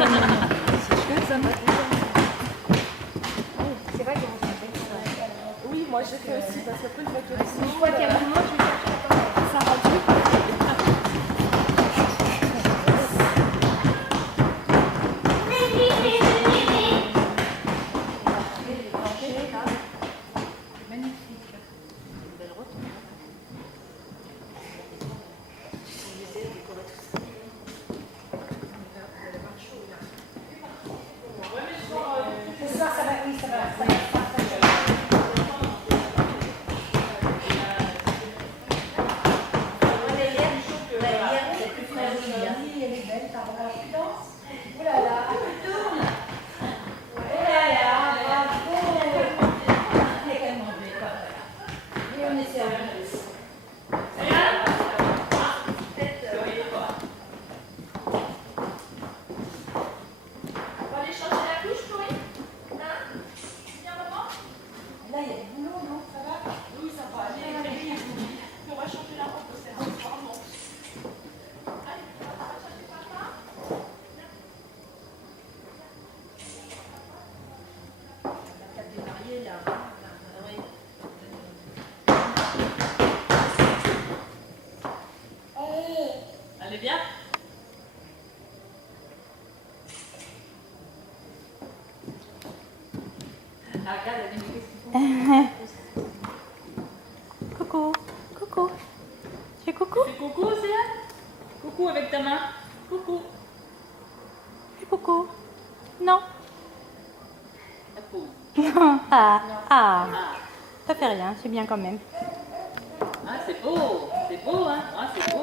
chouette ça. C'est vrai qu'on s'appelle ça. Oui, moi j'ai fait aussi parce qu'après je vois que Une fois qu'il y a un moment, je vais chercher ça rend tout. magnifique. Une belle route. Ce soir, ça va, oui, ça va être parfait. Hier, c'est plus très joli. Elle est belle, ta robe. Tu danses? Oh là là, tu tournes. Oh là là, bravo. Elle est tellement belle, pas vrai. Et on est sérieux. On va aller changer la couche, Chloé? Hein? Viens, maman? Là, il y a du boulot, non? Ça va? Oui, ça va aller. On va changer la robe, c'est un soir, non? Allez, on va chercher papa. La table des mariés, là. Oui. Allez, viens. Ah, regarde, elle est Coucou, coucou. Tu fais coucou? Fais coucou, Océane. Coucou avec ta main. Coucou. Fais coucou. Non. La pause. Ah, ah. Ah, Ça fait rien, c'est bien quand même. c'est beau. C'est beau, hein. Ah, c'est beau.